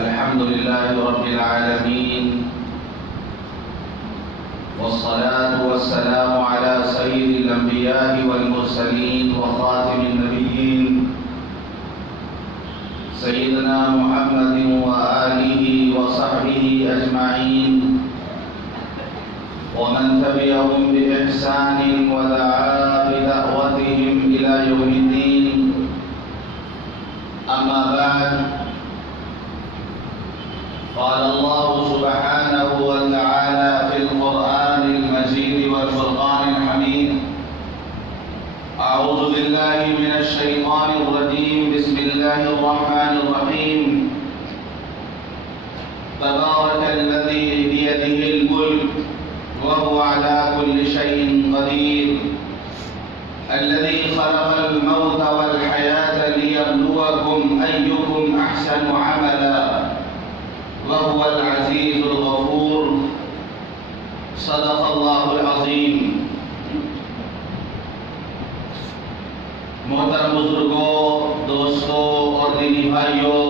الحمد لله رب العالمين، والصلاة والسلام على سيد الأنبياء والمرسلين وخاتم النبيين سيدنا محمد وآله وصحبه أجمعين، ومن تبعهم بإحسان ودعا بدعوتهم إلى يوم الدين. أما بعد، قال الله سبحانه وتعالى في القرآن المجيد والفرقان الحميد: أعوذ بالله من الشيطان الرجيم، بسم الله الرحمن الرحيم. تبارك الذي بيده الملك وهو على كل شيء قدير، الذي خلق الموت والحياة ليبلوكم أيكم أحسن عملا وهو العزيز الغفور. صدق الله العظیم. محترم بزرگوں، دوستوں اور دینی بھائیوں،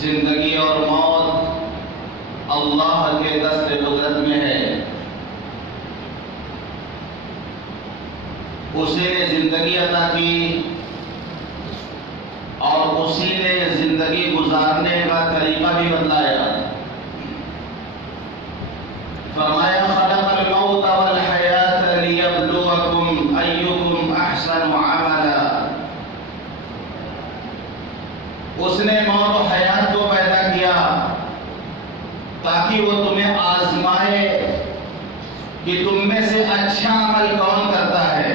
زندگی اور موت اللہ کے دست قدرت میں ہے. اسی نے زندگی عطا کی اور اسی نے زندگی گزارنے کا طریقہ بھی بتلایا. فرمایا: خلق الموت والحیات لیبلوکم ایکم احسن عملا. اس نے موت و حیات کو پیدا کیا تاکہ وہ تمہیں آزمائے کہ تم میں سے اچھا عمل کون کرتا ہے.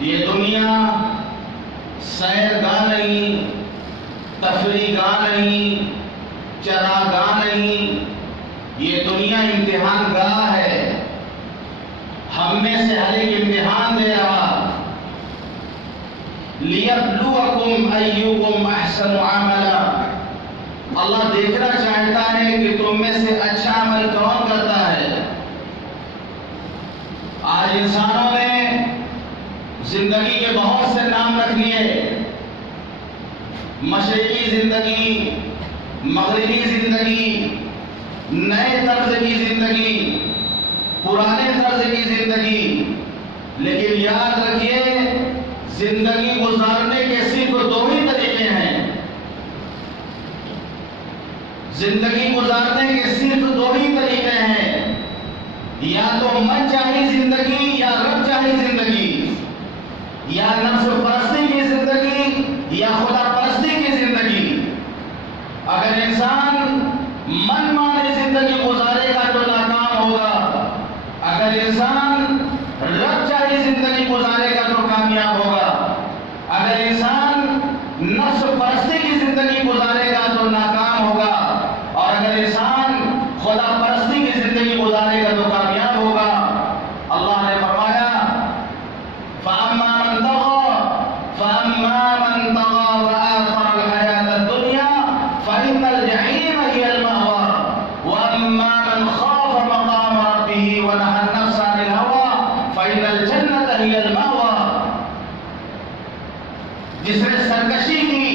یہ دنیا سیرگاہ نہیں، تفریح گاہ نہیں، چراگاہ نہیں، یہ دنیا امتحان گاہ ہے. ہم میں سے ہر ایک امتحان دے رہا. لیبلوکم ایکم احسن عملا. اللہ دیکھنا چاہتا ہے کہ تم میں سے اچھا عمل کون کرتا ہے. آج انسانوں نے زندگی کے بہت سے نام رکھ لیے: مشرقی زندگی، مغربی زندگی، نئے طرز کی زندگی، پرانے طرز کی زندگی. لیکن یاد رکھیے، زندگی گزارنے کے صرف دو ہی طریقے ہیں. زندگی گزارنے کے صرف دو ہی طریقے ہیں: یا تو من چاہی زندگی یا رب چاہی زندگی، یا نفس پرستی کی زندگی یا خدا پرستی کی زندگی. اگر انسان من مانے زندگی گزارے گا تو ناکام ہوگا. اگر انسان رب چاہی زندگی گزارے گا تو کامیاب ہوگا. اگر انسان نفس پرستی کی زندگی گزارے گا تو ناکام ہوگا. اور اگر انسان خدا پرستی کی زندگی گزارے گا تو کامیاب ہوگا. اللہ نے فرمایا: فَأَمَّا مَنْ طَغَىٰ وَآثَرَ الْحَيَاةَ الدُّنْيَا فَإِنَّ الْجَحِيمَ هِيَ الْمَأْوَىٰ وَأَمَّا مَنْ خَافَ مَقَامَ رَبِّهِ وَنَهَى النَّفْسَ عَنِ الْهَوَىٰ فَإِنَّ الْجَنَّةَ هِيَ الْمَأْوَىٰ. جس نے سرکشی کی،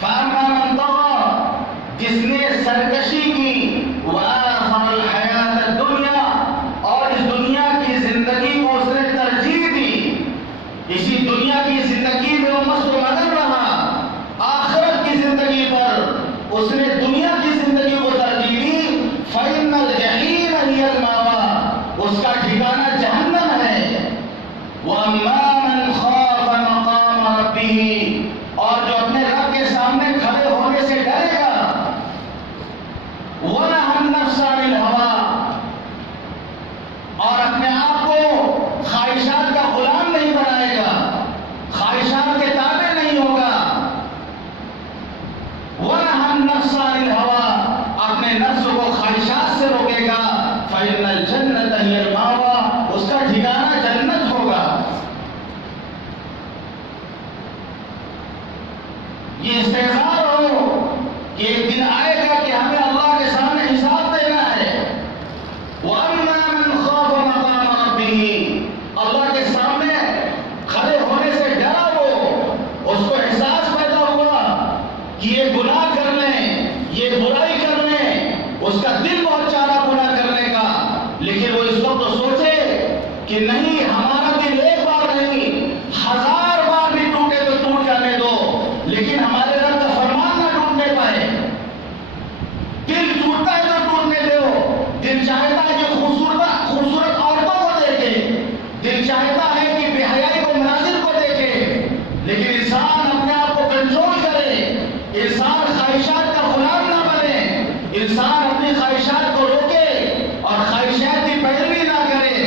فَأَمَّا مَنْ طَغَىٰ، جس نے سرکشی کی، وَآثَرَ الْحَيَاةَ الدُّنْيَا، اور اس دنیا کی زندگی کو اس نے ترجیح دی. اسی دنیا کی زندگی میں وہ مست و مگن رہا. آخرت کی زندگی پر اس نے دنیا کی زندگی کو ترجیح دی. فَإِنَّ الْجَحِيمَ هِيَ الْمَأْوَىٰ، اس کا ٹھکانہ جہنم ہے. وَأَمَّا مَنْ خَافَ مَقَامَ رَبِّهِ، اور جو اپنے رب کے سامنے کھڑے ہونے سے ڈرے گا. وَنَهَى النَّفْسَ عَنِ الْهَوَىٰ، اور اپنے آپ کو خواہشات کا غلام نہیں بنائے گا، خواہشات کے تابع نہیں ہوگا. وَنَهَى النَّفْسَ عَنِ الْهَوَىٰ، اپنے نفس کو خواہشات سے روکے گا. فَإِنَّ الْجَنَّةَ هِيَ الْمَأْوَىٰ، اس کا ٹھکانہ جنت ہوگا. یہ استحضار ہو کہ ایک دن آئے گا کہ ہمیں اللہ کے سامنے حساب دینا ہے. وَأَمَّا مَنْ خَافَ مَقَامَ رَبِّهِ، کہ یہ گناہ کر لیں، یہ برائی کر لیں، اس کا دل بہت چاہ رہا گناہ کرنے کا، لیکن وہ اس وقت تو سوچے کہ نہیں، ہمارا دل ایک بار نہیں 1000 بار بھی ٹوٹے تو ٹوٹ جانے دو، لیکن ہمارے رب کا فرمان نہ ٹوٹنے پائے۔ دل ٹوٹتا ہے تو ٹوٹنے دو، دل چاہتا ہے کہ خوبصورت عورتوں کو دیکھے، دل چاہتا ہے کہ بے حیائی کو مناظر کو دیکھے، لیکن انسان اپنے آپ کو کنٹرول کرے، انسان خواہشات کا غلام نہ بنے، انسان اپنی خواہشات کو روکے اور خواہشات کی پیروی نہ کرے،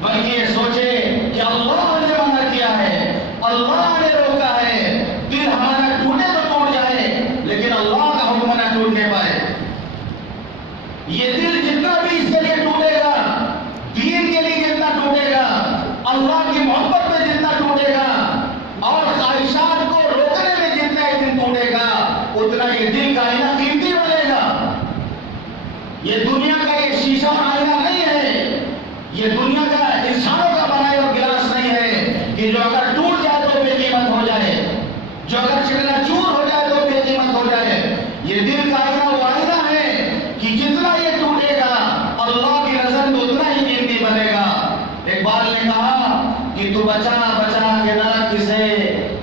بلکہ یہ سوچے کہ اللہ نے منع کیا ہے، اللہ نے روکا ہے، دل ہمارا ٹوٹے تو ٹوٹ جائے لیکن اللہ کا حکم نہ ٹوٹنے پائے۔ یہ دل جتنا بھی اس کے لیے ٹوٹے گا، دین کے لیے جتنا ٹوٹے گا، اللہ کی محبت میں جتنا ٹوٹے گا اور خواہشات کو روکنے میں جتنا ایک دن ٹوٹے گا، اتنا یہ دل کا آئینہ قیمتی بنے گا۔ یہ دنیا کا یہ شیشہ اور آئینہ نہیں ہے، یہ دنیا کا انسانوں کا بنایا ہوا گلاس نہیں ہے کہ جو اگر ٹوٹ جائے تو بے قیمت ہو جائے، جو اگر چکنا چور ہو جائے تو بے قیمت ہو جائے۔ یہ دل کا آئینہ وہ آئینہ ہے کہ جتنا یہ ٹوٹے گا اللہ کی نظر میں اتنا ہی قیمتی بنے گا۔ اقبال نے کہا کہ تو بچا بچا کے نہ رکھ کسے،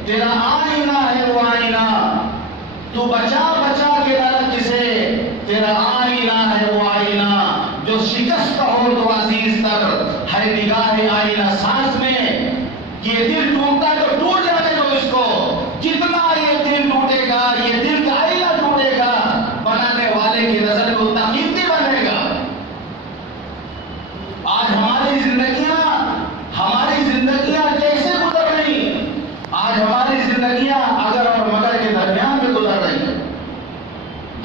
تیرا آئینہ ہے وہ آئینہ، تو بچا بچا کے نہ رکھ کسے، تیرا آئینہ ہے وہ آئینہ، جو شکست ہو تو عزیز تر ہے نگاہ آئینہ ساز میں۔ یہ دل ٹوٹتا ہے تو ٹوٹ جانے دو اس کو، جتنا یہ دل ٹوٹے گا، یہ دل کا آئینہ ٹوٹے گا، بنانے والے کی نظر میں اتنا قیمتی بنے گا۔ آج ہماری زندگیاں کیسے گزر رہی؟ آج ہماری زندگیاں اگر اور مگر کے درمیان میں گزر رہی ہیں۔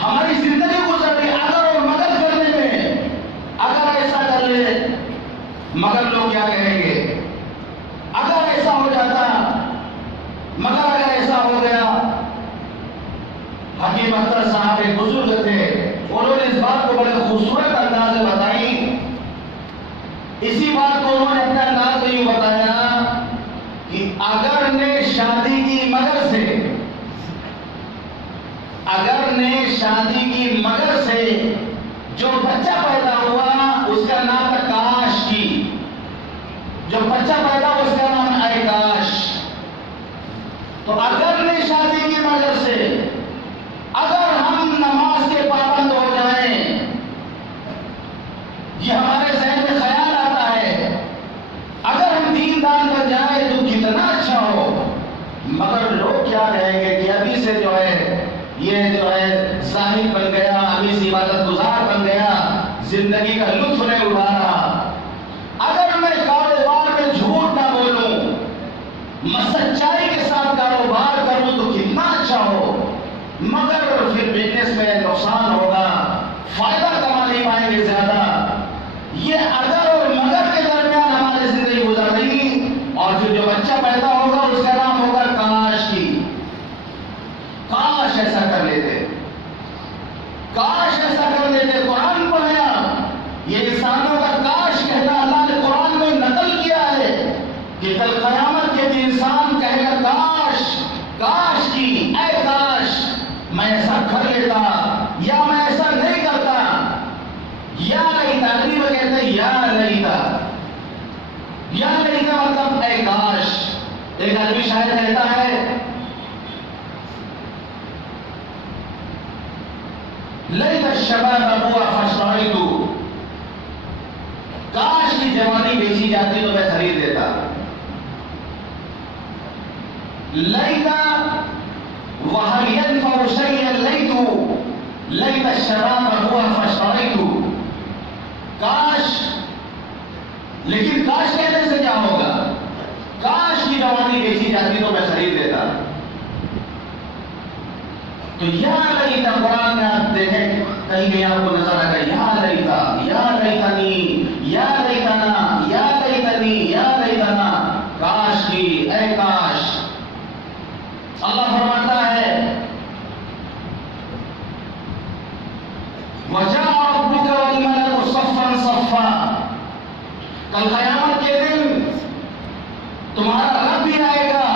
ہماری زندگی گزر رہی اگر اور مگر کرنے میں، اگر ایسا کر لے مگر لوگ کیا کہیں گے، اگر ایسا ہو جاتا، مگر اگر ایسا ہو گیا۔ حکیم اختر صاحب ایک بزرگ تھے، انہوں نے اس بات کو بڑے خوبصورت انداز میں بتائی۔ اسی بات کو انہوں نے اپنے انداز میں یوں بتایا کہ اگر نے شادی کی مگر سے، اگر نے شادی کی مگر سے جو بچہ پیدا ہوا اس کا نام تھا کاش کی، جو بچہ پیدا ہوا اس کا نام ہے کاش۔ تو اگر نے شادی کی مگر سے، اگر ہم نماز کے پابند ہو جائیں، یہ ہمارے ذہن میں خیال آتا ہے، اگر ہم دیندار بن جائیں تو کتنا اچھا ہو، مگر لوگ کیا کہیں گے کہ ابھی سے جو ہے یہ جو ہے زاہد بن گیا، ابھی سے عبادت گزار بن گیا، زندگی کا لطف نہیں اٹھا رہا۔ اگر میں کاروبار میں جھوٹ نہ بولوں، میں سچائی کے ساتھ کاروبار کروں تو کتنا اچھا ہو، مگر پھر بزنس میں نقصان ہوگا، فائدہ کما نہیں پائیں گے زیادہ۔ یہ اگر اور مگر کے درمیان ہماری زندگی گزر رہی، اور پھر جو بچہ پیدا ہوگا اس کا نام ہوگا کاش کی۔ کاش ایسا کر لیتے، کاش ایسا کر لیتے۔ قرآن پڑھیا، یہ انسانوں کا کاش کہنا اللہ نے قرآن میں نقل کیا ہے کہ کل قیامت کے دن انسان کہے گا کاش، کاش کی، اے کاش میں ایسا کر لیتا یا میں ایسا نہیں کرتا۔ یا لیتا، عربی میں کہتے ہیں یا لیتا، یا لیتا مطلب اے کاش۔ ایک عربی شاعر کہتا ہے لیت الشباب ابوا فاشتریت، کاش کی جوانی بیچی جاتی تو میں خرید دیتا۔ لیتا وهل ينفع شيئا لیت الشباب ابوا فاشتریت، کاش، لیکن کاش کہنے سے کیا ہوگا؟ کاش کی جوانی بیچی جاتی تو میں خرید دیتا۔ تو یا لیتا قرآن میں آپ دیکھیں کہیں کہیں آپ کو نظر آئے گا یا لیتا، یا لیتنی، یا لیتنا، یا لیتنی، یا لیتنا، کاش کی، اے کاش۔ اللہ فرماتا ہے وَجَاءَ رَبُّكَ وَالْمَلَكُ صَفًّا صَفًّا، کل قیامت کے دن تمہارا رب بھی آئے گا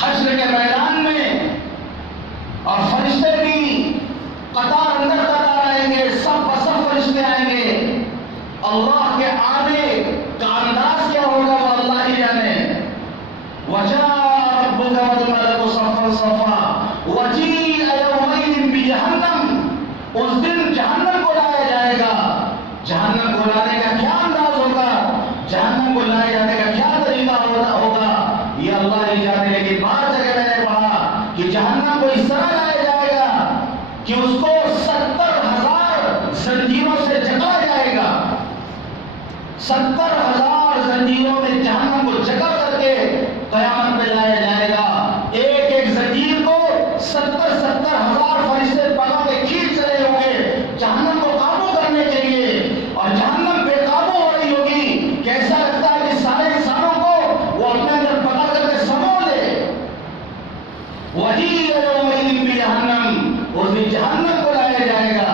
حشر کے میدان میں، صفا وجیء یومئذ بجہنم، اس دن جہنم کو لایا جائے گا. جہنم کو لانے کا کیا انداز ہوگا، جہنم کو لائے جانے کا کیا طریقہ ہوگا، یہ اللہ ہی جانے. لیکن بعض جگہ میں نے پڑھا کہ جہنم کو اس طرح لایا جائے گا کہ اس کو 70,000 زنجیروں سے جکڑا جائے گا. 70,000 زنجیروں میں جہنم کو جکڑ کر کے قیامت میں لایا جائے گا. ایک ایک زنجیر کو 70,000 فرشتے پکڑ کے کھینچ رہے ہوں گے جہنم کو قابو کرنے کے لیے، اور جہنم بے قابو ہو رہی ہوگی. کیسا لگتا ہے کہ سارے انسانوں کو وہ اپنے اندر پکڑ کر کے سمو لے. وہی یومئذ بجہنم، اس دن جہنم کو لایا جائے گا.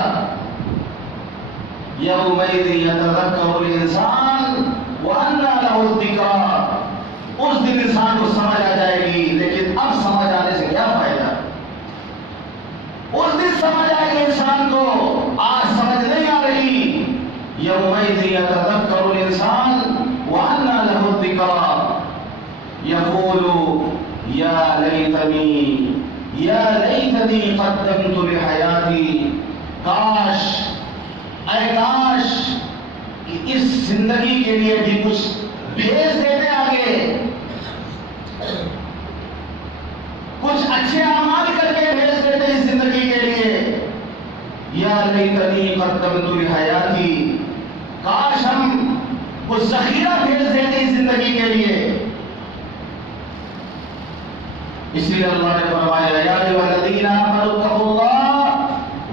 یومئذ یتذکر الانسان وانى له الذکریٰ، اس دن انسان کو سمجھ آ جائے گی. لیکن اب سمجھ آنے سے کیا فائدہ، اس دن سمجھ آئے گی انسان کو، آج سمجھ نہیں آ رہی. یومئذ یتذکر الانسان وانى له الذکریٰ یقول یا لیتنی قدمت لحیاتی، کاش اے کاش کہ اس زندگی کے لیے بھی کچھ بھیج دیتے آگے، کچھ اچھے اعمال کر کے بھیج دیتے اس زندگی کے لیے. یا لیتنی قدمت لحیاتی، کاش ہم کچھ ذخیرہ بھیج دیتے اس زندگی کے لیے. اس لیے اللہ نے فرمایا یا ایھا الذین آمنوا اتقوا اللہ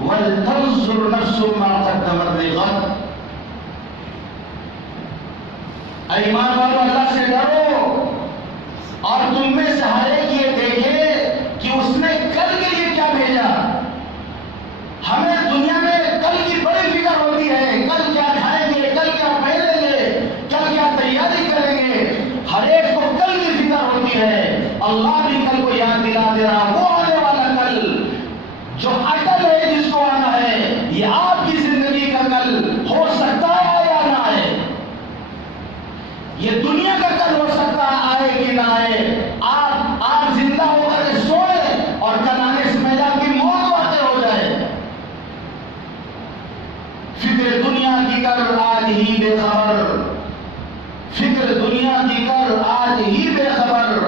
ولتنظر نفس ما قدمت لغد. اے ایمان والو، اللہ سے ڈرو اور تم میں سے ہر ایک یہ دیکھے کہ اس نے کل کے لیے کیا بھیجا. ہمیں دنیا میں کل کی بڑی فکر ہوتی ہے، کل کیا کھائیں گے، کل کیا پہنیں گے، کل کیا تیاری کریں گے. ہر ایک کو کل کی فکر ہوتی ہے. اللہ بھی کل کو یاد دلا دے رہا، وہ آنے والا کل جو اٹل ہے، جس کو آنا ہے. یہ آپ کی زندگی کا کل ہو سکتا ہے یا نہ آئے، یہ دنیا کا کل ہو سکتا ہے آئے کہ نہ آئے. آپ زندہ ہو کر کے سوئے اور کل آنے سے پہلے آپ کی موت واقع ہو جائے. فکر دنیا کی کر آج ہی بے خبر، فکر دنیا کی کر آج ہی بے خبر.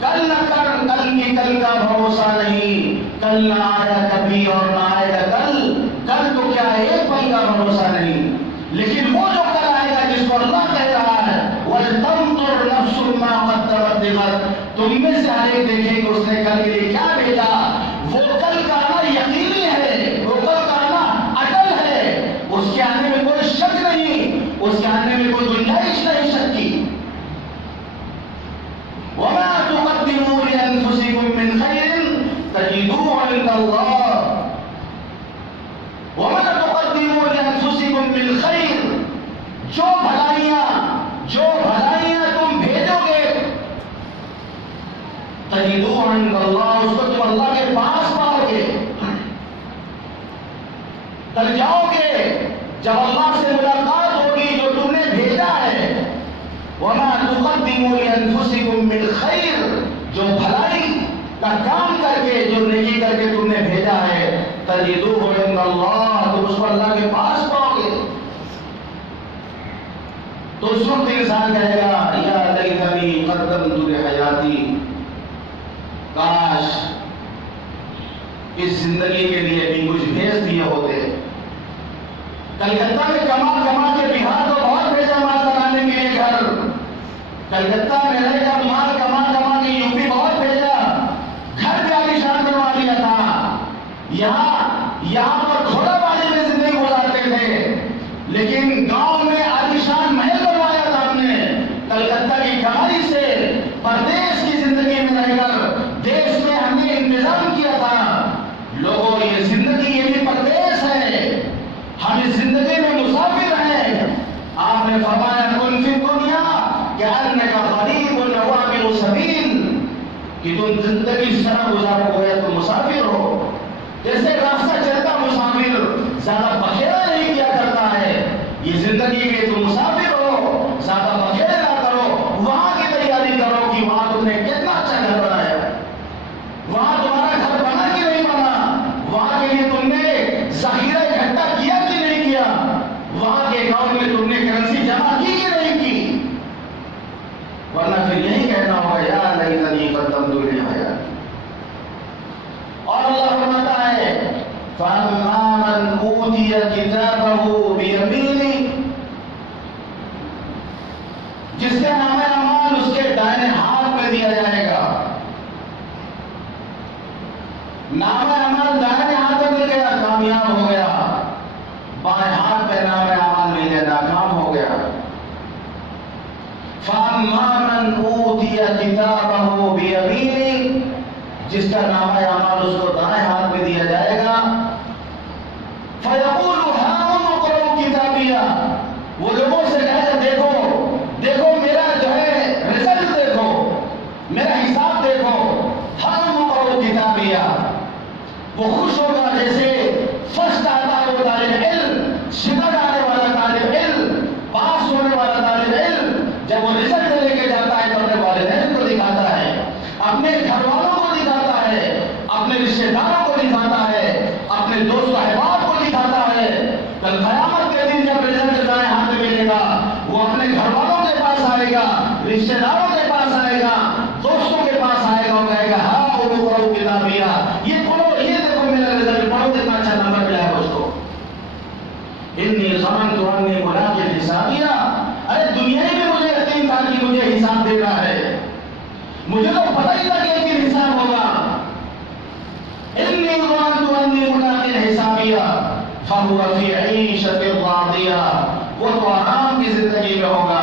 کل نہ کر، کل کی کل کا بھروسہ نہیں. کل نہ آیا کبھی اور نہ آئے گا کل. کل تو کیا ایک پل کا بھروسہ نہیں، لیکن وہ جو کل آئے گا جس کو اللہ کہہ رہا ہے وَلْتَنْظُرْ نَفْسٌ مَا قَدَّمَتْ لِغَدٍ، تم میں سے ہر ایک دیکھے کہ اس نے کل کے لیے کیا بھیجا. وہ کل کا آنا یقینی ہے، وہ کل کا آنا اٹل ہے، اس کے آنے میں کوئی شک نہیں، اس کے آنے میں کوئی گنجائش نہیں شک کی. وَمَا تُقَدِّمُوا لِأَنفُسِكُم مِّنْ خَيْرٍ تَجِدُوهُ عِندَ اللَّهِ وَمَا تُقَدِّمُوا لِأَنفُسِكُم مِّنْ خَيْرٍ، جو بھلائیاں تم بھیجو گے تَجِدُوهُ عِندَ اللَّهِ، اس کو تم اللہ کے پاس پاؤ گے. کل جاؤ گے جب اللہ سے ملاقات ہوگی جو تم نے بھیجا ہے. وَمَا تُقَدِّمُوا لِأَنفُسِكُم مِّنْ خَيْرٍ، جو بھلائی کا کام کر کے، جو نیکی کر کے تم نے بھیجا ہے تَجِدُوهُ عِندَ اللَّهِ، تم اس کو اللہ کے پاس پاؤ گے. تو اس وقت انسان کہے گا یا لیتنی قدمت لحیاتی، کاش اس زندگی کے لیے بھی کچھ بھیج دیے ہوتے. کلکتہ میں کما کے بہار کو بہت بھیجا مال بنانے کے لیے گھر. کلکتہ میں رہ کر مال کما کے یوپی بہت بھیجا، گھر بھی عالیشان بنوا لیا تھا. یہاں پر کھولا پانی میں زندگی گزارتے تھے، لیکن گاؤں میں عالیشان محل بنوایا تھا ہم نے. کلکتہ کی کمائی سے پردیش کی زندگی میں رہ کر دیش میں ہم نے انتظام کیا تھا. لوگوں یہ زندگی یہ بھی پردیش ہے، ہم اس زندگی میں مسافر ہیں. آپ نے فرمایا کن فی الدنیا کأنک غریب وعابر سبیل، کہ تم زندگی اس طرح گزارو گے تو مسافر ہو. جیسے راستہ چلتا مسافر زیادہ بخیرہ نہیں کیا کرتا ہے، یہ زندگی کے تم مسافر ہو، زیادہ بخیرہ نہ کرو. وہاں کی تیاری کرو کہ وہاں تم نے کتنا اچھا گھر بنایا ہے، وہاں اور اللہ فرماتا ہے فَأَمَّا مَنْ أُوتِيَ كِتَابَهُ بِيَمِينِهِ، جس کا نام اعمال اس کے دائیں ہاتھ میں دیا جائے گا. نام اعمال دائیں ہاتھ میں مل گیا کامیاب ہو گیا، بائیں ہاتھ پہ نام اعمال مل گیا ناکام ہو گیا. فَأَمَّا مَنْ أُوتِيَ كِتَابَهُ بِيَمِينِهِ، جس کا نام اعمال اس کو دائیں ہاتھ میں دیا جائے گا. فَيَقُولُ هَاؤُمُ اقْرَءُوا كِتَابِيَهْ، وہ لوگوں سے کہے گا دیکھو دیکھو میرا جو ہے رزلٹ دیکھو، میرا حساب دیکھو. هَاؤُمُ اقْرَءُوا كِتَابِيَهْ، وہ خوش ہوگا جیسے فرسٹ آتا ہے وہ طالب علم، سکڑ آنے والا طالب علم، پاس ہونے والا طالب علم، جب وہ رزلٹ لے کے جاتا ہے تو اپنے والدین کو دکھاتا ہے، اپنے گھر والوں کو دکھاتا ہے، اپنے رشتے داروں کو دکھاتا ہے، اپنے دوست احباب کو دکھاتا ہے. کل قیامت کے دن جب رزلٹ دائیں ہاتھ میں ملے گا، وہ اپنے گھر والوں کے پاس آئے گا، رشتے داروں کے پاس آئے گا، دوستوں کے پاس آئے گا اور کہے گا ہاں وہ پڑھو کتابیہ، یہ پڑھو، یہ دیکھو میرا رزلٹ، پڑھو کتنا اچھا نمبر ملا ہے دوستوں. انی ظننت انی ملاق حسابیہ، ارے دنیا ہی میں مجھے یقین تھا کہ مجھے حساب دینا ہے، مجھے تو پتہ ہی تھا کہ ایک دن حساب ہوگا. انی ظننت انی ملاق حسابیہ فہو فی عیشۃ راضیہ، وہ تو آرام کی زندگی میں ہوگا.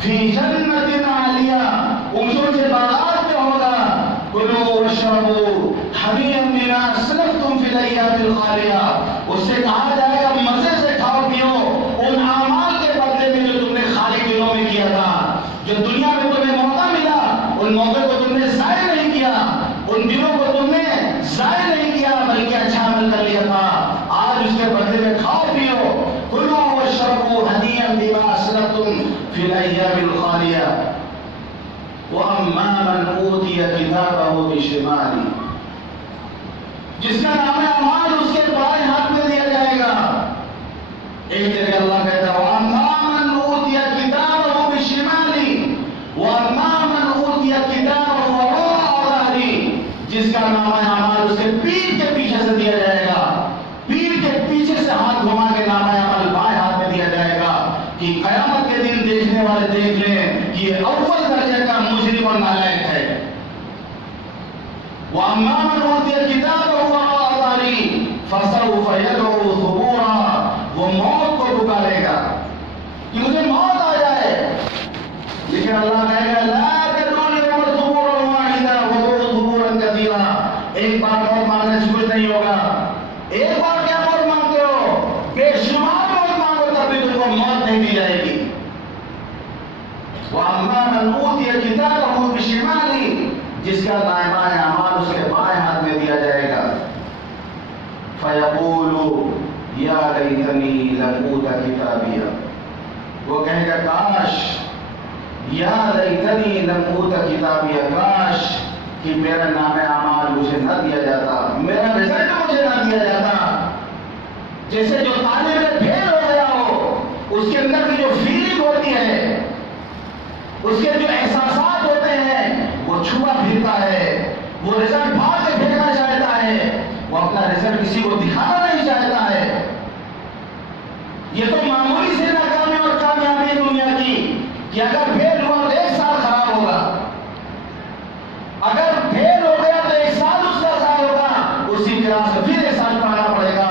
فی جنت عالیہ، اونچے اونچے باغات میں ہوگا. کلوا واشربوا حنیئا بما اسلفتم فی الایام الخالیہ، اس سے کہا جائے گا مزے سے کھاؤ پیو ان اعمال کے بدلے میں جو تم نے خالی دنوں میں کیا تھا. جو دنیا میں تمہیں موقع ملا ان موقع کو تم نے ضائع نہیں کیا، ان دنوں کو تم نے ضائع نہیں کیا بلکہ اچھا عمل کر لیا تھا. آج اس کے بدلے میں کھاؤ پیو. کلوا واشربوا حنیئا بما اسلفتم فی الایام الخالیہ. وَأَمَّا مَنْ أُوتِيَ كِتَابَهُ بِشِمَالِهِ، جس کا نام اعمال اس کے بائیں ہاتھ میں دیا جائے گا. ایک جگہ اللہ کہتا ہے وَأَمَّا مَنْ أُوتِيَ كِتَابَهُ بِشِمَالِهِ وَأَمَّا مَنْ أُوتِيَ كِتَابَهُ وَرَاءَ ظَهْرِهِ، جس کا نام اعمال اس کے پیٹھ کے پیچھے سے دیا جائے گا. پیٹھ کے پیچھے سے ہاتھ گھما کے نام اعمال بائیں ہاتھ میں دیا جائے گا کہ قیامت کے دن دیکھنے والے دیکھ لیں کہ یہ اول درجے کا مجرم اور نالائق ہے. وَأَمَّا مَنْ أُوتِيَ كِتَابَهُ وَرَاءَ ظَهْرِهِ فَسَوْفَ يَدْعُو ثُبُورًا، وہ موت کو پکارے گا کہ مجھے موت آ جائے. لیکن اللہ کہے گا لَا تَدْعُوا الْيَوْمَ ثُبُورًا وَاحِدًا وَادْعُوا ثُبُورًا كَثِيرًا، ایک بار موت مانگنے سے کچھ نہیں ہوگا. ایک بار کیا موت مانگتے ہو، بے شمار موت مانگو تب بھی تم کو موت نہیں دی جائے گی. وَأَمَّا مَنْ أُوتِيَ كِتَابَهُ بِشِمَالِهِ، جس کا دائیں اعمال اس کے بائیں ہاتھ میں دیا جائے گا. فَيَقُولُ يَا لَيْتَنِي لَمْ أُوتَ كِتَابِيَهْ، وہ کہے گا کاش، یا لیتنی لم اوت کتابیہ، کاش کہ میرا نام اعمال مجھے نہ دیا جاتا، میرا رزلٹ مجھے نہ دیا جاتا. جیسے جو طالب علم فیل ہو گیا ہو، اس کے اندر کی جو فیلنگ ہوتی ہے، اس کے جو احساسات ہوتے ہیں، وہ چھپا پھرتا ہے، وہ رزلٹ بھاگ کے پھینکنا چاہتا ہے، وہ اپنا رزلٹ کسی کو دکھانا نہیں چاہتا ہے. یہ تو معمولی سے ناکامی اور کامیابی ہے دنیا کی کہ اگر فیل ہوا تو ایک سال خراب ہوگا، اگر فیل ہو گیا تو ایک سال اس کا ضائع ہوگا، اسی کلاس سے پھر ایک سال پڑھنا پڑے گا.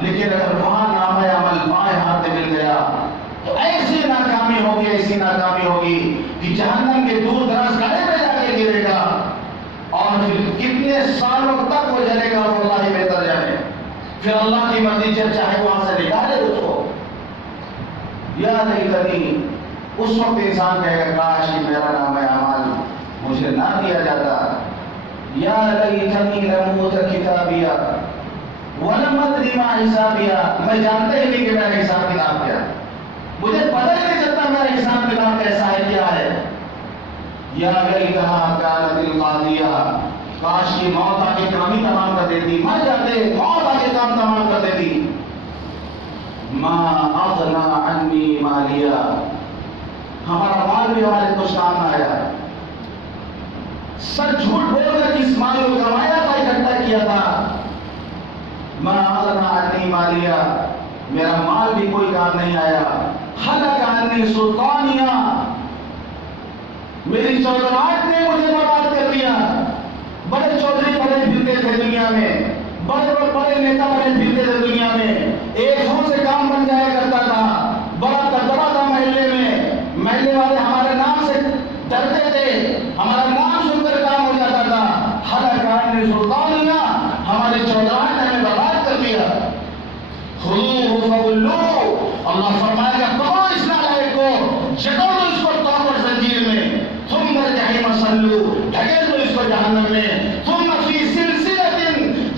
لیکن اگر وہاں نام عمل بائیں ہاتھ میں مل گیا تو ایسی ناکامی ہوگی، ایسی ناکامی ہوگی کہ جہنم کے دور دراز گڑھے میں جا کے گرے گا اور پھر کتنے سالوں تک وہ جلے گا وہ اللہ ہی بہتر جانے. پھر اللہ کی مرضی جب چاہے وہاں سے نکالے اس کو. یا لیتنی، اس وقت انسان کہے گا کاش کہ میرا نام اعمال مجھے نہ دیا جاتا. یا لیتنی لم اوت کتابیہ ولم ادری ما حسابیہ، میں جانتا ہی نہیں کہ میرا حساب کتاب کیا، مجھے پتہ ہی نہیں چلتا میرا حساب کتاب کیسا ہے، کیا ہے. یا لیتہا کانت القاضیہ، کاش کی موت آ کے کام ہی تمام کر دیتی، مر جاتے، موت آ کے کام تمام کر دیتی. ما اغنا عنی مالیہ، ہمارا مال بھی ہمارے کچھ کام نہ آیا. سر جھوٹ بول کر جس مال کو کمایا تھا، اکٹھا کیا تھا ما اغنى عني مالیا، میرا مال بھی کوئی کام نہیں آیا، ہلک عني سلطانیہ، میری چودراہٹ نے مجھے برباد کر دیا۔ بڑے چودھری بڑے پھرتے تھے دنیا میں، بڑے بڑے نیتا بڑے پھرتے تھے دنیا میں، ایک ہم سے کام بن جایا کرتا تھا، بڑا دبدبہ تھا محلے میں، محلے والے ہمارے نام سے ڈرتے تھے، ہمارا نام سن کر کام ہو جاتا تھا۔ ہلک عني سلطانیہ، ہماری چودراہٹ نے ہمیں برباد کر دیا۔ خذوہ فغلوہ، اللہ فرمائے گا پکڑو اس نالائق کو، جکڑ دو اس کو توق اور زنجیر میں، ثم الجحیم صلوہ، ڈھکیل دو اس کو جہنم میں، ثم فی سلسلۃ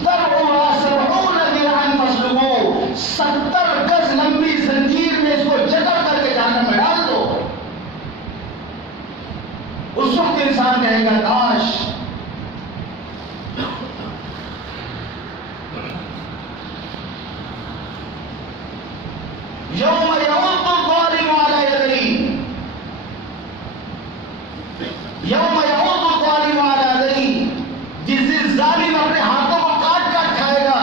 ذرعها 70 ذراعا فاسلکوہ، 70 گز لمبی زنجیر میں اس کو جکڑ کر کے جہنم میں ڈال دو۔ اس وقت انسان کہے گا کاش یوم یعض الظالم علی یدیہ، یوم یعض الظالم علی یدیہ، جس دن ظالم اپنے ہاتھوں کو کاٹ کاٹ کھائے گا،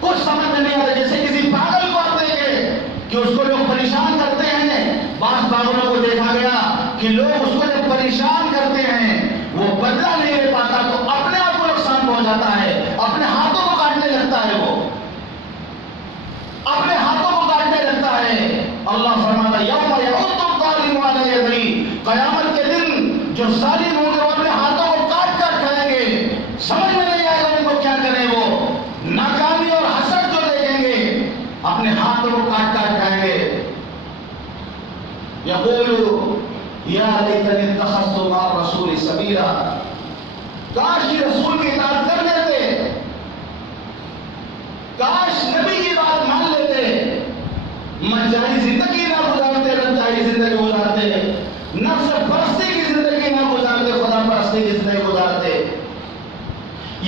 کچھ سمجھ نہیں آتا، جیسے کسی پاگل کو آپ دیکھیں کہ اس کو لوگ پریشان کرتے ہیں، بعض پاگلوں کو دیکھا گیا کہ لوگ اس کو جب پریشان کرتے ہیں وہ بدلہ نہیں لے پاتا تو اپنے آپ کو نقصان پہنچاتا ہے، اپنے ہاتھوں کو کاٹنے لگتا ہے، وہ اپنے ہاتھوں کو کاٹنے لگتا ہے۔ اللہ فرماتا ہے یوم یعض الظالم علی یدیہ، قیامت کے دن جو ظالم ہوں گے وہ اپنے ہاتھوں کو کاٹ کاٹ کھائیں گے، سمجھ میں نہیں آئے گا ان کو کیا کریں، وہ ناکامی اور حسرت جو دیکھیں گے اپنے ہاتھوں کو کاٹ کاٹ کھائیں گے۔ یقول یا لیتنی اتخذت مع الرسول سبیلا، کاش یہ رسول کی اطاعت کر لیتے، کاش نبی کی بات مان لیتے، منچاہی زندگی نہ گزارتے، رنچاہی زندگی گزارتے، نفس پرستی کی زندگی نہ گزارتے، خدا پرستی کی زندگی گزارتے۔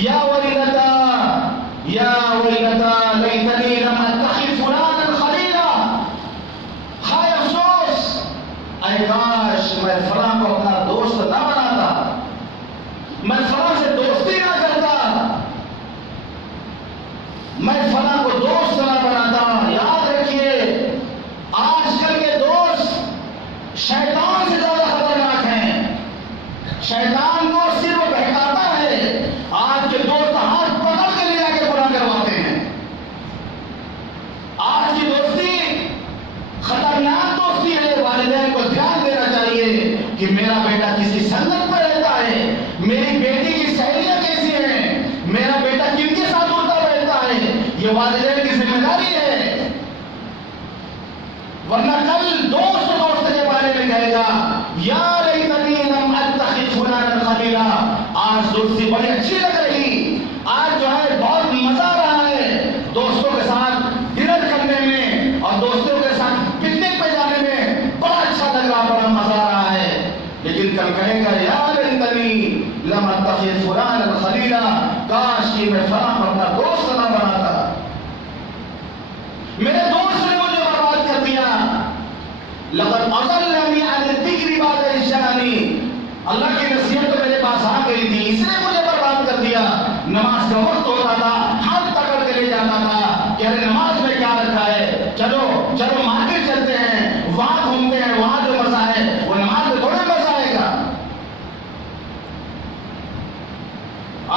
یا ویلتا یا ویلتا لیتنی لم اتخذ فلانا خلیلا، ہائے افسوس، اے کاش میں فلاں کو اپنا دوست نہ بناتا، میں فلاں سے دوستی نہ کرتا، میں فلاں کو دوست نہ بناتا۔ یاد رکھیے آج کل کے دوست شیطان سے زیادہ خطرناک ہیں، شیطان کو صرف بہکاتا ہے، آج کے دوست ہاتھ پکڑ کے لے جا کے گناہ کرواتے ہیں۔ آج کی دوستی خطرناک دوستی ہے، والدین کو دھیان دینا چاہیے کہ میرا بیٹا کسی سنگت میں رہتا ہے، میری بیٹی کی سہیلیاں کیسی ہیں، میرا بیٹا کن کے ساتھ اٹھتا بیٹھتا ہے، یہ والدین کی ذمہ داری ہے، ورنہ کل دوست کے بارے میں کہے گا یا لیتنی لم اتخذ فلانا خلیلا، آج دوستی بڑی اچھی لگ رہی، آج جو ہے بہت مزہ آ رہا ہے دوستوں کے ساتھ ڈنر کرنے میں اور دوستوں کے ساتھ پکنک پہ جانے میں، بڑا اچھا لگ رہا، بڑا مزہ آ رہا ہے، لیکن کل کہے گا یا لیتنی لم اتخذ فلانا خلیلا، کاش کہ میں فلاں کو اپنا دوست نہ بناتا، میرے دوست نے مجھے برباد کر دیا۔ لقد اضلنی عن الذکر بعد اذ جاءنی، اللہ کی نصیحت تو میرے پاس آ گئی تھی، اس نے مجھے برباد کر دیا۔ نماز کا وقت ہوتا تھا، ہاتھ پکڑ کے لے جاتا تھا کہ ارے نماز میں کیا رکھا ہے، چلو چلو مارکیٹ چلتے ہیں، وہاں گھومتے ہیں، وہاں جو مزہ ہے وہ نماز میں تھوڑا مزہ آئے گا۔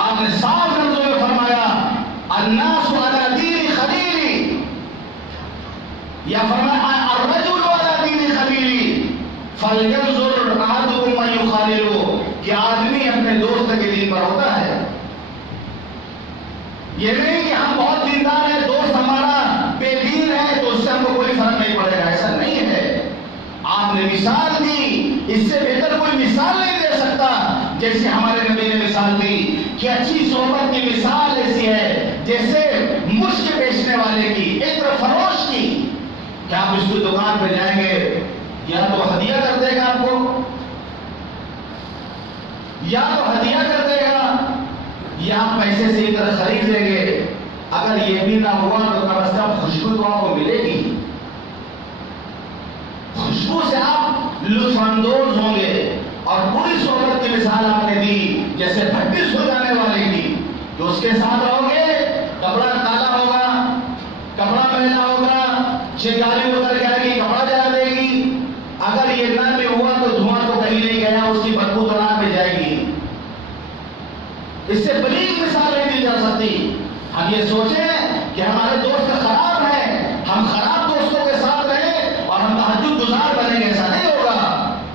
آپ نے صاف لفظوں میں فرمایا الناس علی دین خلیلی، یا فرمایا الرجل علی دین خلیلی فلینظر احدکم من یخاللہ، کہ آدمی اپنے دوست کے دین پر ہوتا ہے، یہ نہیں کہ ہم بہت دیندار ہیں، دوست ہمارا بے دین ہے تو اس سے ہم کو کوئی فرق نہیں پڑے گا، ایسا نہیں ہے۔ آپ نے مثال دی، اس سے بہتر کوئی مثال نہیں دے سکتا جیسے ہمارے نبی نے مثال دی کہ اچھی صحبت کی مثال ایسی ہے جیسے مشک بیچنے والے کی، عطر فروش کی، کہ آپ اس کی دکان پہ جائیں گے، یا تو ہدیہ کر دے گا آپ کو، یا تو ہدیہ کر دے گا، یا آپ پیسے سے عطر خرید لیں گے، اگر یہ بھی نہ ہوا تو کم از کم خوشبو تو آپ کو ملے گی، خوشبو سے آپ لطف اندوز ہوں گے۔ اور پوری صحبت کی مثال آپ نے دی جیسے بھٹی سو جانے والے کی، جو اس کے ساتھ رہو گے کپڑا کالا ہوگا، کپڑا میلا ہوگا، چنگاری اتر کے آئے گی، کپڑا جلا دے گی. اگر یہ نہ بھی ہوا تو دھواں تو کہیں نہیں گیا، اس کی بدبو تو نہ میں جائے گی. اس سے بڑی مثال نہیں دی جا سکتی. ہم یہ سوچیں کہ ہمارے دوست خراب ہیں، ہم خراب دوستوں کے ساتھ رہیں اور ہم تہجد گزار بنیں گے، ایسا نہیں ہوگا.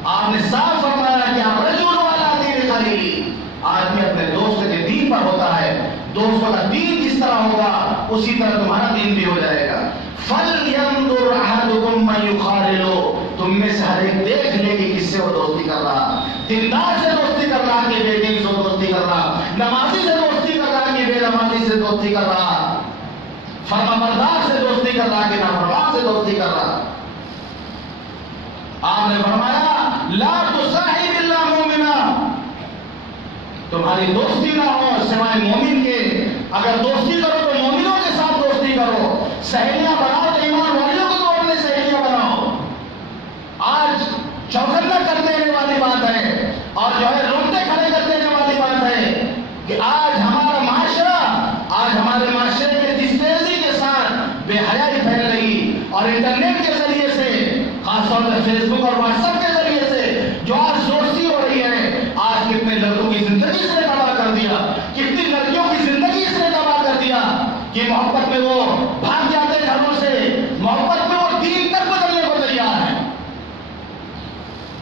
آپ نے صاف فرمایا کہ آپ رجل والا دین خلیل، آدمی اپنے دوست کے دین پر ہوتا ہے. دوستوں کا دین جس طرح ہوگا اسی طرح تمہارا دین بھی ہو جائے گا. فَلْيَنْظُرْ أَحَدُكُمْ مَنْ يُخَالِلُ، تم میں سے ہر ایک دیکھ لے کہ کس سے وہ دوستی کر رہا. دیندار سے دوستی کر رہا کہ بے دین سے دوستی کر رہا، نمازی سے دوستی کر رہا کہ بے نمازی سے دوستی کر رہا، فرمانبردار سے دوستی کر رہا کہ نافرمان سے دوستی کر رہا. آپ نے فرمایا لا تصاحب الا مومنا، تمہاری دوستی نہ ہو سوائے مومن کے. اگر دوستی کرو تو مومنوں کے ساتھ دوستی کرو. سہیلیاں بناؤ تو ایمان والوں کو تو اپنے سہیلیاں بناؤ. آج چوکنا کر دینے والی بات ہے اور جو ہے روتے کھڑے کر دینے والی بات ہے کہ آج ہمارا معاشرہ، آج ہمارے معاشرے میں جس تیزی کے ساتھ بے حیائی پھیل رہی اور انٹرنیٹ کے ذریعے سے، خاص طور پر فیس بک اور واٹس ایپ کے ذریعے سے جو آج دوستی ہو رہی ہے، آج کتنے لڑکوں کی زندگی اس نے تباہ کر دیا، کتنی لڑکیوں کی زندگی اس نے تباہ کر دیا کہ محبت میں وہ بھاگ جاتے گھروں سے، محبت میں وہ دین تک بدلنے کو تیار ہیں،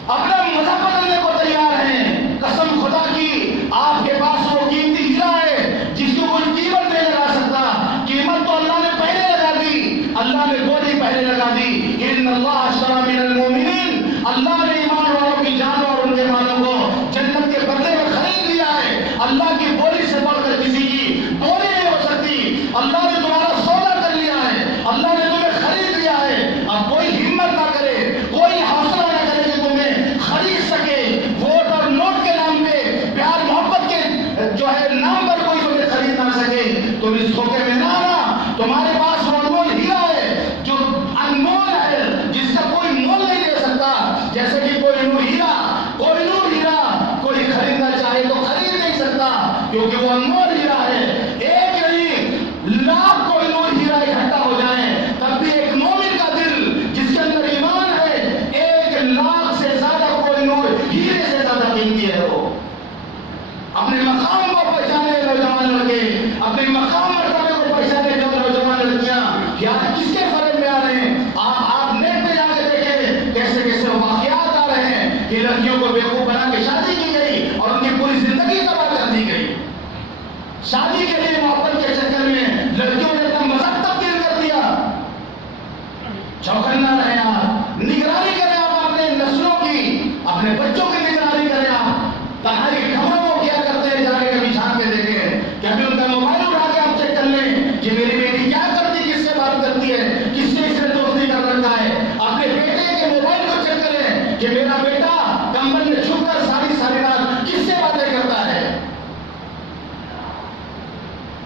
اپنا مذہب بدلنے کو تیار ہیں. قسم خدا کی آپ کے پاس وہ قیمتی ہیرا ہے جس کو کوئی قیمت نہیں لگا سکتا. قیمت تو اللہ نے پہلے لگا دی، اللہ نے گولی پہلے لگا دی. ان اللہ اشتری من المؤمنین، اللہ نے ایمان والوں کی جان اور ان کے مالوں کو جنت کے بدلے میں خرید لیا ہے. اللہ کی بولی سے بڑھ کر کسی کی بولی نہیں ہو سکتی. اللہ نے تمہارا سودا کر لیا ہے، اللہ نے تمہیں خرید لیا ہے. اب کوئی ہمت نہ کرے، کوئی حوصلہ نہ کرے کہ تمہیں خرید سکے. ووٹ اور نوٹ کے نام پہ، پیار محبت کے جو ہے نام پر کوئی تمہیں خرید نہ سکے. تم اس دھوکے میں نہ آنا. تمہارے پاس وہ انمول ہیرا ہے جو انمول ہے، جس کا کوئی مول نہیں دے سکتا. جیسے کہ کوئی نور ہیرا کوئی خریدنا چاہے تو خرید نہیں سکتا کیونکہ وہ انمول ہیرا ہے. ایک نہیں لاکھ کوئی نور ہیرا اکٹھا ہو جائیں تب بھی ایک مومن کا دل جس کے اندر ایمان ہے 1,00,000 سے زیادہ کوئی نور ہیرے سے زیادہ قیمتی ہے. وہ اپنے مقام کو پہچانے نوجوان لڑکے، اپنے مقام مرتبے کو پہچانے جو نوجوان لڑکیاں کیا کس کے فرق میں آ رہے ہیں. آپ نیٹ پہ جا کے دیکھیں کیسے کیسے واقعات آ رہے ہیں کہ لڑکیوں کو بیوقوف بنا کے شادی کی گئی اور ان کی پوری زندگی تباہ کر دی گئی. شادی کے لیے محبت کے چکر میں لڑکیوں نے اپنا مذہب تبدیل کر دیا. چوکنا رہے آپ، نگرانی کریں آپ اپنے نسلوں کی، اپنے بچوں کی نگرانی کریں. آپ تنہائی کے کمروں کو کیا کرتے ہیں جا کے کبھی جھانک کے دیکھیں کہ ابھی ان کا موبائل اٹھا کے آپ چیک کر لیں کہ میری بیٹی کیا کرتی، کس سے بات کرتی ہے، کس سے اس نے دوستی کر رکھا ہے. اپنے بیٹے کے موبائل کو چیک کریں کہ میرا بیٹا کمبل میں چھپ کر ساری رات کس سے باتیں کرتا ہے.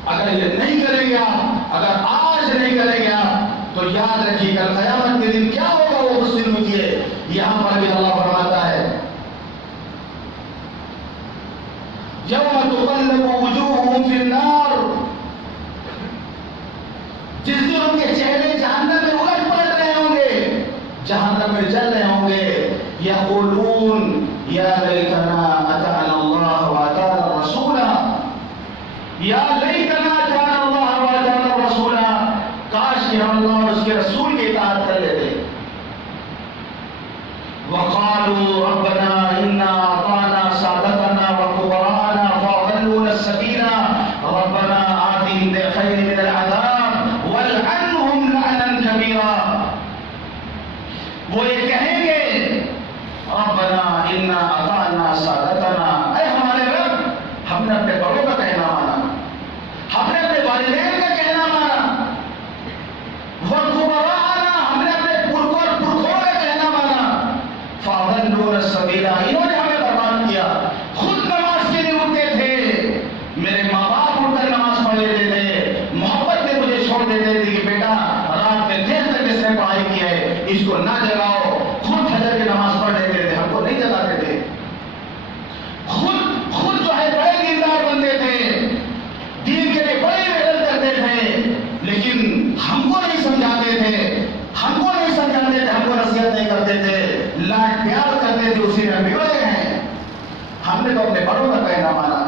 اگر یہ نہیں کریں گے آپ، اگر آج نہیں کریں گے آپ تو یاد رکھیے گا قیامت کے دن کیا ہوگا وہ اس دن مجھے. یہاں پر بھی اللہ فرماتا ہے یوم تقلب وجوہہم فی النار، جس دن ان کے چہرے جہنم میں الٹ پلٹ رہے ہوں گے، جہنم میں جل رہے ہوں گے. یقولون یا لیتنا اطعنا اللہ واطعنا الرسول، یا لیتنا اطعنا اللہ واطعنا الرسول، کاش کہ ہم اللہ اور اس کے رسول کی اطاعت کر لیتے. وقالوا ربنا انا اطعنا سادتنا وكبراءنا فاضلونا السبيل ربنا آتهم ضعفين من العذاب والعنهم لعنا كبيرا. وہ یہ کہیں گے ربنا انا اطعنا سادتنا، اے ہمارے رب ہم نے اپنے بڑوں کا کہنا مانا، ہم نے اپنے والدین کا کہنا مانا، وكبراءنا ہم نے اپنے پرکھوں کا کہنا مانا، فاضلونا السبيل انہوں نے ہمیں برباد کیا. خود نماز کے لیے اٹھتے تھے، میرے ماں باپ اٹھ کر نماز پڑھ لیتے تھے، محبت میں مجھے چھوڑ دیتے تھے کہ بیٹا رات میں دیر تک اس نے پڑھائی کی ہے اس کو نہ جگاؤ. خود فجر کی نماز پڑھ لیتے تھے، ہم کو نہیں جگاتے تھے. خود جو ہے بڑے دیندار بنتے تھے، دین کے ہم کو نہیں سمجھاتے تھے، ہم کو نہیں سمجھاتے تھے، ہم کو نصیحت نہیں کرتے تھے، لاڈ پیار کرتے تھے، اسی میں بگڑ گئے ہیں۔ ہم نے تو اپنے بڑوں کا کہنا مانا۔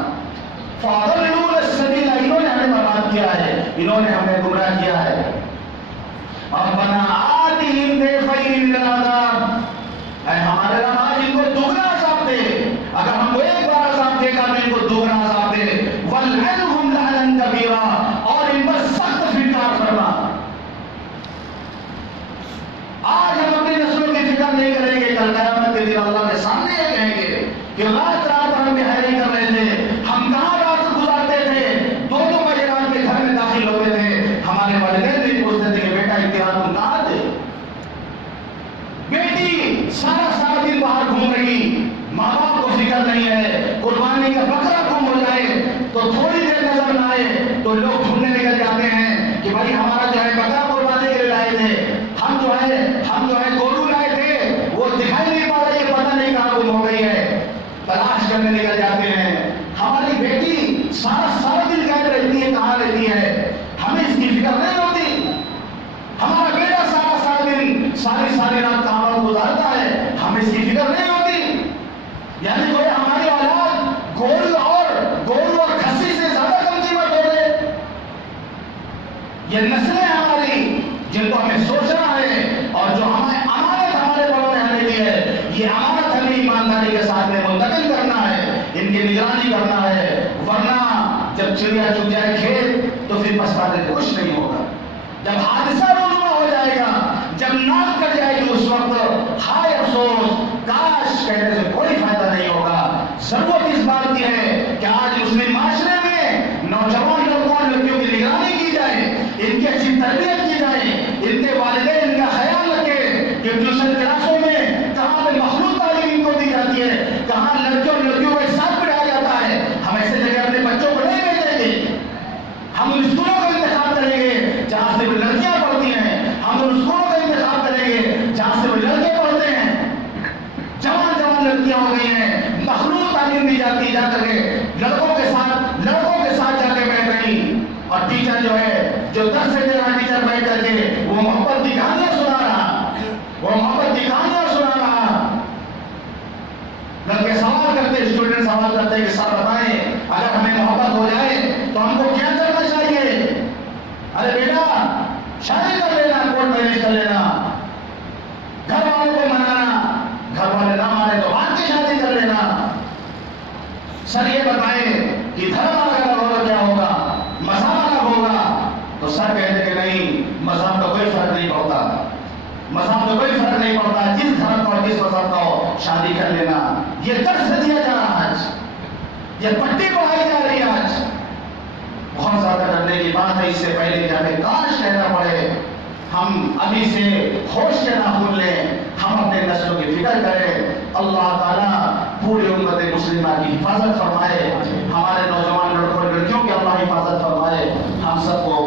فَأَضَلُّوا السَّبِيلَ، انہوں نے ہمیں برباد کیا ہے، انہوں نے ہمیں گمراہ کیا ہے۔ رَبَّنَا آتِهِمْ ضِعْفَيْنِ مِنَ الْعَذَابِ، اے ہمارے رب آج ان کو دوگنا عذاب دے، اگر ہم کو ایک بار عذاب دے گا تو ان کو دوگنا عذاب دے، وَالْعِنْهُمْ لَعْنًا كَبِيرًا، اور ان پر سخت فٹکار فرما۔ آج ہم اپنی نسلوں کی فکر نہیں کریں گے، کل قیامت کے دن اللہ کے سامنے یہ کہیں گے کہ رات رات ہم بہاری کر رہے تھے، ہم کہاں رات گزارتے تھے، 2 بجے رات میں گھر میں داخل ہوتے تھے، ہمارے والدین نہیں پوچھتے تھے کہ بیٹا امتحان تم کہاں تھے؟ بیٹی سارا دن باہر گھوم رہی، ماں باپ کو فکر نہیں ہے، قربانی کا بکرا گم ہو جائے تو تھوڑی دیر نظر نہ آئے تو لوگ ڈھونڈنے نکل جاتے ہیں کہ بھائی ہمارا جو ہے بکرا قربانی کے لیے لائے تھے، ہم جو ہے گولو لائے تھے، وہ دکھائی نہیں پا رہی ہے، پتہ نہیں کہاں گم ہو گئی ہے، تلاش کرنے نکل جاتے ہیں۔ ہماری بیٹی سارا دن غائب رہتی ہے، کہاں رہتی ہے، ہمیں اس کی فکر نہیں ہوتی۔ ہمارا بیٹا سارا دن ساری رات کہاں گزارتا ہے، ہمیں اس کی فکر نہیں ہوتی۔ یعنی کوئی ہماری اولاد گول اور کھسی سے زیادہ کم قیمت ہو گئے۔ یہ نسلیں ہماری جن کو ہمیں سوچنا ہے، اور جو ہمیں امانت ہمارے بڑوں نے ہمیں دی ہے، یہ امانت ہمیں ایمانداری کے ساتھ میں منتقل کرنا ہے، ان کی نگرانی کرنا ہے، ورنہ جب چڑیا چگ جائے کھیت تو پھر پچھتانے سے کچھ نہیں ہوگا۔ جب حادثہ رونما ہو جائے گا، جب ناک کٹ جائے گی، اس وقت ہائے افسوس، کاش کہنے سے کوئی فائدہ نہیں ہوگا۔ ضرورت اس بات کی ہے کہ آج مسلم معاشرے میں نوجوان لڑکیوں کی نگرانی کی جائے، ان کی اچھی تربیت کی جائے، ان کے والدین کا خیال رکھے کہ ٹیوشن کلاسوں میں کہاں پہ مخلوط تعلیم ان کو دی جاتی ہے، کہاں لڑکیوں کو ایک ساتھ پڑھایا جاتا ہے۔ ہم ایسے جگہ اپنے بچوں کو نہیں بھیجیں گے، ہم ان اسکولوں کا انتخاب کریں گے جہاں سے وہ لڑکیاں پڑھتی ہیں، ہم ان اسکولوں کا انتخاب کریں گے جہاں سے وہ لڑکے پڑھتے ہیں۔ جوان لڑکیاں ہو گئی ہیں، مخلوط تعلیم دی جاتی ہے، جا کر کے لڑکوں کے ساتھ جا کے بیٹھ رہی، اور ٹیچر جو ہے جو درس دے رہا، ٹیچر بیٹھ کر کے وہ محبت کی کہانیاں سنا رہا، لڑکے سوال کرتے، اسٹوڈنٹ سوال کرتے کہ سر بتائیں اگر ہمیں محبت ہو جائے تو ہم کو کیا کرنا چاہیے؟ ارے بیٹا شادی کر لینا، کورٹ میرج کر لینا، گھر والوں کو منانا، گھر والے نہ مانے تو بعد کی شادی کر لینا۔ سر یہ بتائیں کہ دھرم الگ ہوگا کیا ہوگا، مذہب الگ ہوگا؟ تو سر کہتے کہ نہیں، مذہب کا کوئی فرق نہیں پڑتا، جس دھرم کا اور جس مذہب کا ہو شادی کر لینا۔ یہ درس دیا جا رہا ہے آج، یہ پٹی پڑھائی جا رہی ہے آج۔ بہت زیادہ ڈرنے کی بات ہے، اس سے پہلے کہ ہمیں کاش کہنا پڑے، ہم ابھی سے ہوش کے نہ بھول لیں، ہم اپنے نسلوں کی فکر کریں۔ اللہ تعالیٰ پوری امت مسلمہ کی حفاظت فرمائے، ہمارے نوجوان لڑکوں لڑکیوں کی اللہ حفاظت فرمائے، ہم سب کو